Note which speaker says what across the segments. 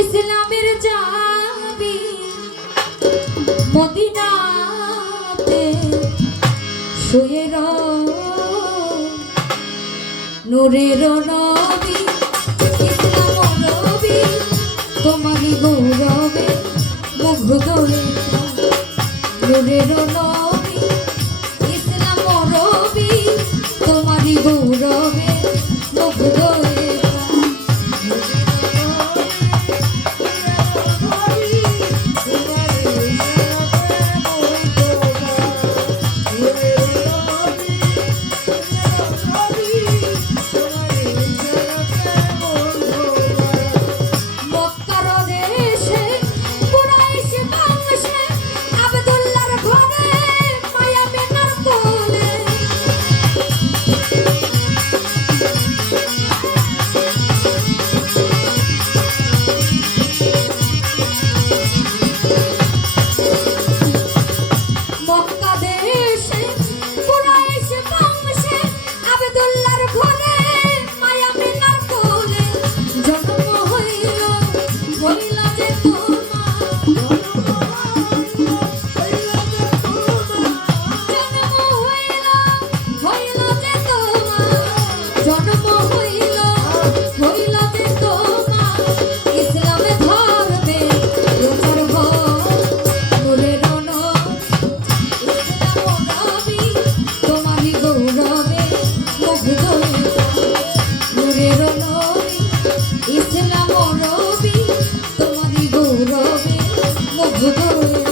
Speaker 1: ইসলামের যাবি মদিনাতে শুয়ে নূরের নবী ইসলাম রবি, তোমারই গৌরবে মুগ্ধ নূরের নবী ইসলাম রবি, তোমারই গৌরবে মুগ্ধ ভুবনে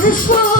Speaker 1: wyszło